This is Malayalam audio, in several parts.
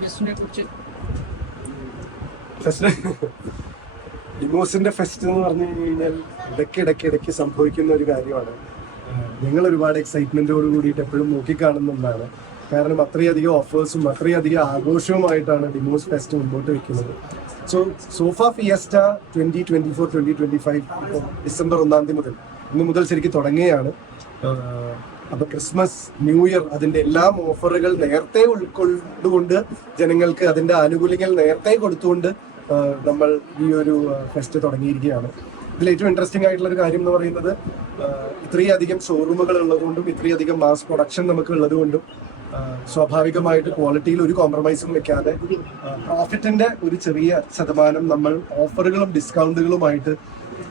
ഫെസ്റ്റിനെ കുറിച്ച്? ഫെസ്റ്റ് എന്ന് പറഞ്ഞു കഴിഞ്ഞാൽ ഇടയ്ക്ക് ഇടയ്ക്ക് ഇടയ്ക്ക് സംഭവിക്കുന്ന ഒരു കാര്യമാണ്. ഞങ്ങൾ ഒരുപാട് എക്സൈറ്റ്മെന്റോട് കൂടിയിട്ട് എപ്പോഴും നോക്കിക്കാണുന്ന ഒന്നാണ്. കാരണം അത്രയധികം ഓഫേഴ്സും അത്രയധികം ആഘോഷവുമായിട്ടാണ് ഡിമോസ് ഫെസ്റ്റ് മുമ്പോട്ട് വെക്കുന്നത്. So sofa fiesta twenty twenty four twenty twenty five December ഒന്നാം തീയതി മുതൽ ഇന്ന് മുതൽ ശരിക്കും തുടങ്ങുകയാണ്. അപ്പൊ ക്രിസ്മസ് ന്യൂ ഇയർ അതിന്റെ എല്ലാം ഓഫറുകൾ നേരത്തെ ഉൾക്കൊണ്ടുകൊണ്ട് ജനങ്ങൾക്ക് അതിന്റെ ആനുകൂല്യങ്ങൾ നേരത്തെ കൊടുത്തുകൊണ്ട് നമ്മൾ ഈ ഒരു ഫെസ്റ്റ് തുടങ്ങിയിരിക്കുകയാണ്. ഇതിൽ ഏറ്റവും ഇൻട്രസ്റ്റിംഗ് ആയിട്ടുള്ള ഒരു കാര്യം എന്ന് പറയുന്നത് ഇത്രയധികം ഷോറൂമുകൾ ഉള്ളതുകൊണ്ടും ഇത്രയധികം മാസ് പ്രൊഡക്ഷൻ നമുക്ക് ഉള്ളതുകൊണ്ടും സ്വാഭാവികമായിട്ട് ക്വാളിറ്റിയിൽ ഒരു കോംപ്രമൈസും വെക്കാതെ പ്രോഫിറ്റിന്റെ ഒരു ചെറിയ ശതമാനം നമ്മൾ ഓഫറുകളും ഡിസ്കൗണ്ടുകളുമായിട്ട്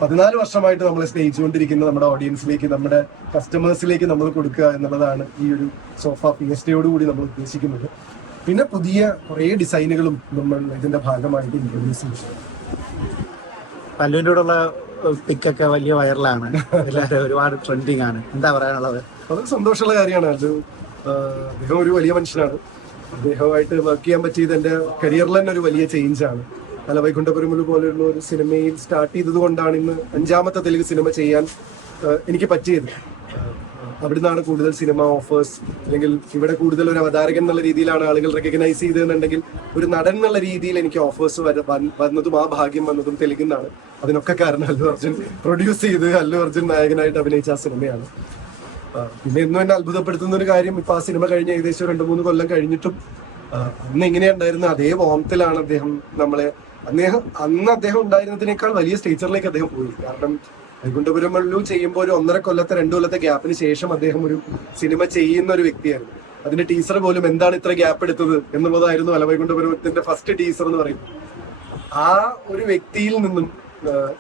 പതിനാല് വർഷമായിട്ട് നമ്മളെ സ്നേഹിച്ചുകൊണ്ടിരിക്കുന്ന നമ്മുടെ ഓഡിയൻസിലേക്ക് നമ്മുടെ കസ്റ്റമേഴ്സിലേക്ക് നമ്മൾ കൊടുക്കുക എന്നുള്ളതാണ് ഈ ഒരു സോഫ പി ഫിയസ്റ്റയോട് കൂടി നമ്മൾ ഉദ്ദേശിക്കുന്നത്. പിന്നെ പുതിയ കുറേ ഡിസൈനുകളും നമ്മൾ ഇതിന്റെ ഭാഗമായിട്ട് ഇൻട്രൊഡ്യൂസ് ചെയ്യുന്നു പല്ലുവിന്റെ കൂടെയുള്ള പിക്കൊക്കെ വലിയ വൈറലാണ് എല്ലാവരും ഒരുപാട് ട്രെൻഡിങ് ആണ്. എന്താ പറയാനുള്ളത്? വളരെ സന്തോഷമുള്ള കാര്യമാണ്. അത് അദ്ദേഹം ഒരു വലിയ മനുഷ്യനാണ്. അദ്ദേഹമായിട്ട് വർക്ക് ചെയ്യാൻ പറ്റിയത് എന്റെ കരിയറിൽ തന്നെ ഒരു വലിയ ചേഞ്ച് ആണ്. അല്ല വൈകുണ്ഠപുരമുൽ പോലെയുള്ള ഒരു സിനിമയിൽ സ്റ്റാർട്ട് ചെയ്തത് കൊണ്ടാണ് ഇന്ന് അഞ്ചാമത്തെ തെലുങ്ക് സിനിമ ചെയ്യാൻ എനിക്ക് പറ്റിയത്. അവിടുന്നാണ് കൂടുതൽ സിനിമ ഓഫേഴ്സ് അല്ലെങ്കിൽ ഇവിടെ കൂടുതൽ ഒരു അവതാരകൻ എന്നുള്ള രീതിയിലാണ് ആളുകൾ റെക്കഗ്നൈസ് ചെയ്തതെന്നുണ്ടെങ്കിൽ ഒരു നടൻ എന്നുള്ള രീതിയിൽ എനിക്ക് ഓഫേഴ്സ് വന്നതും ആ ഭാഗ്യം വന്നതും തെലുങ്കുന്നാണ് അതിനൊക്കെ കാരണം അല്ലു അർജുൻ പ്രൊഡ്യൂസ് ചെയ്ത് അല്ലു അർജുൻ നായകനായിട്ട് അഭിനയിച്ച ആ സിനിമയാണ്. പിന്നെ എന്നും എന്നെ അത്ഭുതപ്പെടുത്തുന്ന ഒരു കാര്യം ഇപ്പൊ ആ സിനിമ കഴിഞ്ഞ ഏകദേശം രണ്ടു മൂന്ന് കൊല്ലം കഴിഞ്ഞിട്ടും അന്ന് എങ്ങനെയുണ്ടായിരുന്ന അതേ വോമത്തിലാണ് അദ്ദേഹം നമ്മളെ അദ്ദേഹം അന്ന് അദ്ദേഹം ഉണ്ടായിരുന്നതിനേക്കാൾ വലിയ സ്റ്റേജറിലേക്ക് അദ്ദേഹം പോയി. കാരണം വൈകുണ്ഠപുരം മള്ളു ചെയ്യുമ്പോൾ ഒരു ഒന്നര കൊല്ലത്തെ രണ്ടു കൊല്ലത്തെ ഗ്യാപ്പിന് ശേഷം അദ്ദേഹം ഒരു സിനിമ ചെയ്യുന്ന ഒരു വ്യക്തിയായിരുന്നു. അതിന്റെ ടീസർ പോലും എന്താണ് ഇത്ര ഗ്യാപ്പ് എടുത്തത് എന്നുള്ളതായിരുന്നു അല്ല വൈകുണ്ഠപുരത്തിന്റെ ഫസ്റ്റ് ടീസർ എന്ന് പറയുന്നത്. ആ ഒരു വ്യക്തിയിൽ നിന്നും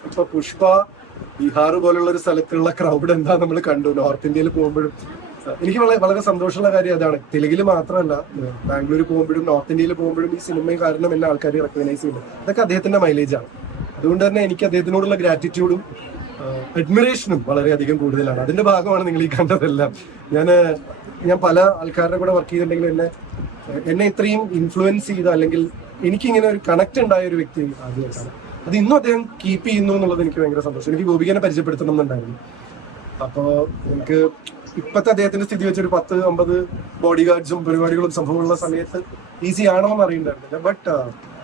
ഇപ്പൊ പുഷ്പ ബീഹാർ പോലുള്ള ഒരു സ്ഥലത്തുള്ള ക്രൗഡ് എന്താ നമ്മൾ കണ്ടു. നോർത്ത് ഇന്ത്യയിൽ പോകുമ്പോഴും എനിക്ക് വളരെ വളരെ സന്തോഷമുള്ള കാര്യം അതാണ്. തെലുങ്കിൽ മാത്രമല്ല ബാംഗ്ലൂർ പോകുമ്പോഴും നോർത്ത് ഇന്ത്യയിൽ പോകുമ്പോഴും ഈ സിനിമയും കാരണം എന്നെ ആൾക്കാർ റെക്കഗ്നൈസ് ചെയ്യുന്നത് അതൊക്കെ അദ്ദേഹത്തിന്റെ മൈലേജാണ് അതുകൊണ്ട് തന്നെ എനിക്ക് അദ്ദേഹത്തിനോടുള്ള ഗ്രാറ്റിറ്റ്യൂഡും അഡ്മിറേഷനും വളരെയധികം കൂടുതലാണ്. അതിന്റെ ഭാഗമാണ് നിങ്ങൾ ഈ കണ്ടതെല്ലാം. ഞാൻ ഞാൻ പല ആൾക്കാരുടെ കൂടെ വർക്ക് ചെയ്തിട്ടുണ്ടെങ്കിൽ എന്നെ എന്നെ ഇത്രയും ഇൻഫ്ലുവൻസ് ചെയ്ത അല്ലെങ്കിൽ എനിക്കിങ്ങനെ ഒരു കണക്ട് ഉണ്ടായ ഒരു വ്യക്തി ആദ്യമായിട്ടാണ്. അത് ഇന്നും അദ്ദേഹം കീപ്പ് ചെയ്യുന്നു എന്നുള്ളത് എനിക്ക് ഭയങ്കര സന്തോഷം. എനിക്ക് ഗോപികനെ പരിചയപ്പെടുത്തണം എന്നുണ്ടായിരുന്നു. അപ്പോ എനിക്ക് ഇപ്പത്തെ അദ്ദേഹത്തിന്റെ സ്ഥിതി വെച്ചൊരു പത്ത് അമ്പത് ബോഡി ഗാർഡ്സും പരിപാടികളും സംഭവമുള്ള സമയത്ത് ഈസി ആണോ എന്ന് അറിയണ്ടായിരുന്നില്ല. ബട്ട്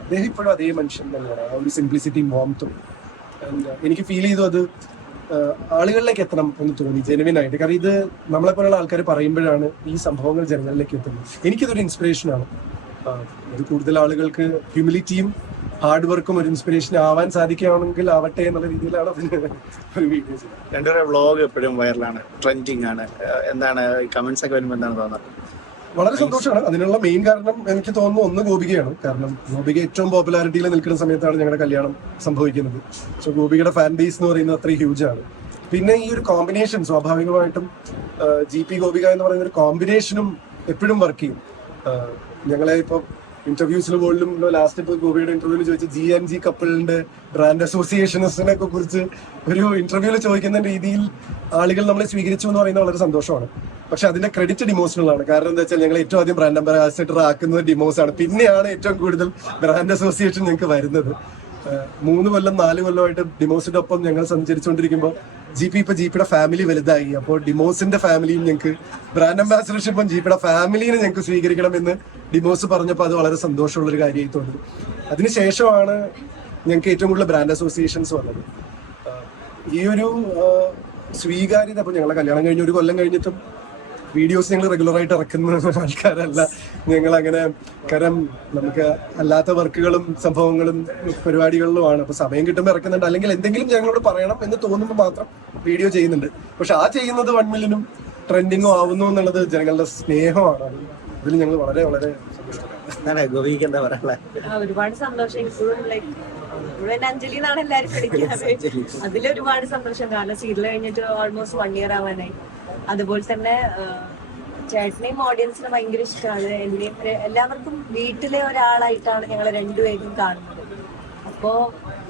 അദ്ദേഹം ഇപ്പോഴും അതേ മനുഷ്യൻ തന്നെയാണ്. ആ ഒരു സിംപ്ലിസിറ്റിയും വോംത്തും എനിക്ക് ഫീൽ ചെയ്തു അത് ആഹ് ആളുകളിലേക്ക് എത്തണം എന്ന് തോന്നി ജെനുവിൻ ആയിട്ട്. കാരണം ഇത് നമ്മളെ പോലുള്ള ആൾക്കാർ പറയുമ്പോഴാണ് ഈ സംഭവങ്ങൾ ജനങ്ങളിലേക്ക് എത്തുന്നത്. എനിക്കിതൊരു ഇൻസ്പിറേഷനാണ് ആണ്. ഇത് കൂടുതൽ ആളുകൾക്ക് ഹ്യൂമിലിറ്റിയും ഹാർഡ് വർക്കും ഒരു ഇൻസ്പിറേഷൻ ആവാൻ സാധിക്കുകയാണെങ്കിൽ ആവട്ടെ എന്നുള്ള രീതിയിലാണ് ഒരു വീഡിയോ ചെയ്യുന്നത്. രണ്ടുപേരുടെ വ്ളോഗ് എപ്പോഴും വൈറലാണ് ട്രെൻഡിങ് ആണ്. എന്താണ് കമന്റ്സ് ഒക്കെ വരുമ്പോൾ എന്താണ് തോന്നുന്നത്? വളരെ സന്തോഷമാണ്. അതിനുള്ള മെയിൻ കാരണം എനിക്ക് തോന്നുന്നു ഒന്ന് ഗോപികയാണ്. കാരണം ഗോപിക ഏറ്റവും പോപ്പുലാരിറ്റിയിൽ നിൽക്കുന്ന സമയത്താണ് ഞങ്ങളുടെ കല്യാണം സംഭവിക്കുന്നത്. സോ ഗോപികയുടെ ഫാൻ ബേസ് എന്ന് പറയുന്നത് അത്രയും ഹ്യൂജ് ആണ്. പിന്നെ ഈ ഒരു കോമ്പിനേഷൻ സ്വാഭാവികമായിട്ടും ജി പി ഗോപിക എന്ന് പറയുന്ന ഒരു കോമ്പിനേഷനും എപ്പോഴും വർക്ക് ചെയ്യും. ഞങ്ങളെ ഇപ്പൊ ഇന്റർവ്യൂസിൽ പോലും ലാസ്റ്റ് ഇപ്പോൾ ഗോപിയുടെ ഇന്റർവ്യൂവിൽ ചോദിച്ച ജി എൻ ജി കപ്പിളിന്റെ ബ്രാൻഡ് അസോസിയേഷൻസിനെ ഒക്കെ കുറിച്ച് ഒരു ഇന്റർവ്യൂവിൽ ചോദിക്കുന്ന രീതിയിൽ ആളുകൾ നമ്മളെ സ്വീകരിച്ചു എന്ന് പറയുന്നത് വളരെ സന്തോഷമാണ്. പക്ഷെ അതിന്റെ ക്രെഡിറ്റ് ഡിമോഷണൽ ആണ്. കാരണം എന്താ വെച്ചാൽ ഞങ്ങൾ ഏറ്റവും ആദ്യം ബ്രാൻഡ് അംബാസിഡർ ആക്കുന്നത് ഡിമോസ് ആണ്. പിന്നെയാണ് ഏറ്റവും കൂടുതൽ ബ്രാൻഡ് അസോസിയേഷൻ ഞങ്ങൾക്ക് വരുന്നത്. മൂന്ന് കൊല്ലം നാല് കൊല്ലമായിട്ട് ഡിമോസിന്റെ ഒപ്പം ഞങ്ങൾ സഞ്ചരിച്ചുകൊണ്ടിരിക്കുമ്പോൾ ജി പി ഇപ്പൊ ജീപ്പിയുടെ ഫാമിലി വലുതായി. അപ്പോൾ ഡിമോസിന്റെ ഫാമിലിയും ഞങ്ങൾക്ക് ബ്രാൻഡ് അംബാസിഡർഷിപ്പും ജീപ്പിയുടെ ഫാമിലിനെ ഞങ്ങൾക്ക് സ്വീകരിക്കണം എന്ന് ഡിമോസ് പറഞ്ഞപ്പോൾ അത് വളരെ സന്തോഷമുള്ള ഒരു കാര്യമായി തോന്നി. അതിനുശേഷമാണ് ഞങ്ങൾക്ക് ഏറ്റവും കൂടുതൽ ബ്രാൻഡ് അസോസിയേഷൻസ് വന്നത്. ഈ ഒരു സ്വീകാര്യത അപ്പൊ ഞങ്ങളെ കല്യാണം കഴിഞ്ഞ ഒരു കൊല്ലം കഴിഞ്ഞിട്ടും വീഡിയോസ് ഞങ്ങൾ റെഗുലർ ആയിട്ട് ഇറക്കുന്ന ആൾക്കാരല്ല. ഞങ്ങൾ അങ്ങനെ കാരണം നമുക്ക് അല്ലാത്ത വർക്കുകളും സംഭവങ്ങളും പരിപാടികളിലുമാണ്. അപ്പൊ സമയം കിട്ടുമ്പോൾ ഇറക്കുന്നുണ്ട്. അല്ലെങ്കിൽ എന്തെങ്കിലും ഞങ്ങളോട് പറയണം എന്ന് തോന്നുമ്പോൾ മാത്രം വീഡിയോ ചെയ്യുന്നുണ്ട്. പക്ഷെ ആ ചെയ്യുന്നത് വൺ മില്യനും ട്രെൻഡിങ്ങും ആവുന്നു എന്നുള്ളത് ജനങ്ങളുടെ സ്നേഹമാണ്. അത് അതിൽ ഞങ്ങൾ വളരെ വളരെ ഒരുപാട് സന്തോഷം. ഇപ്പോഴും ലൈക്ക് അഞ്ജലി എന്നാണ് എല്ലാരും വിളിക്കുന്നത്. അതിൽ ഒരുപാട് സന്തോഷം. കാരണം സീരിയൽ കഴിഞ്ഞിട്ട് ഓൾമോസ്റ്റ് വൺ ഇയർ ആവാനായി. അതുപോലെ തന്നെ ചേട്ടനെയും ഓഡിയൻസിന് ഭയങ്കര ഇഷ്ടമാണ് എന്നെയും എല്ലാവർക്കും വീട്ടിലെ ഒരാളായിട്ടാണ് ഞങ്ങൾ രണ്ടുപേരും കാണുന്നത്. അപ്പോ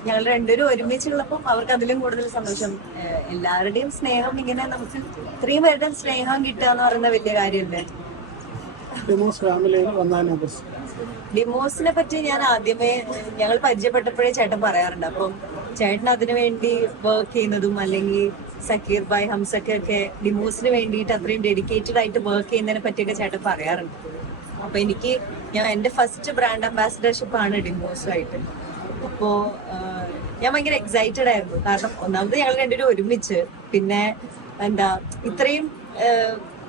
ഞങ്ങൾ രണ്ടുപേരും ഒരുമിച്ചുള്ളപ്പോൾ അവർക്ക് അതിലും കൂടുതൽ സന്തോഷം. എല്ലാവരുടെയും സ്നേഹം ഇങ്ങനെ നമുക്ക് ഇത്രയും പേരുടെയും സ്നേഹം കിട്ടുക എന്ന് പറയുന്ന വലിയ കാര്യമല്ലേ? ഡിമോസിനെ പറ്റി ഞാൻ ആദ്യമേ ഞങ്ങൾ പരിചയപ്പെട്ടപ്പോഴേ ചേട്ടൻ പറയാറുണ്ട്. അപ്പം ചേട്ടൻ അതിനു വേണ്ടി വർക്ക് ചെയ്യുന്നതും അല്ലെങ്കിൽ സക്കീർ ഭായ് ഹംസക്കൊക്കെ ഡിമോസിന് വേണ്ടിയിട്ട് അത്രയും ഡെഡിക്കേറ്റഡ് ആയിട്ട് വർക്ക് ചെയ്യുന്നതിനെ പറ്റിയൊക്കെ ചേട്ടൻ പറയാറുണ്ട്. അപ്പൊ എനിക്ക് ഞാൻ എന്റെ ഫസ്റ്റ് ബ്രാൻഡ് അംബാസിഡർഷിപ്പ് ആണ് ഡിമോസുമായിട്ട് അപ്പോ ഞാൻ ഭയങ്കര എക്സൈറ്റഡ് ആയിരുന്നു. കാരണം ഒന്നാമത് ഞങ്ങൾ രണ്ടുപേരും ഒരുമിച്ച്. പിന്നെ എന്താ ഇത്രയും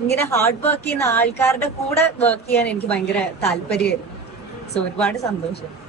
ഇങ്ങനെ ഹാർഡ് വർക്ക് ചെയ്യുന്ന ആൾക്കാരുടെ കൂടെ വർക്ക് ചെയ്യാൻ എനിക്ക് ഭയങ്കര താല്പര്യമായിരുന്നു. സോ ഒരുപാട് സന്തോഷം.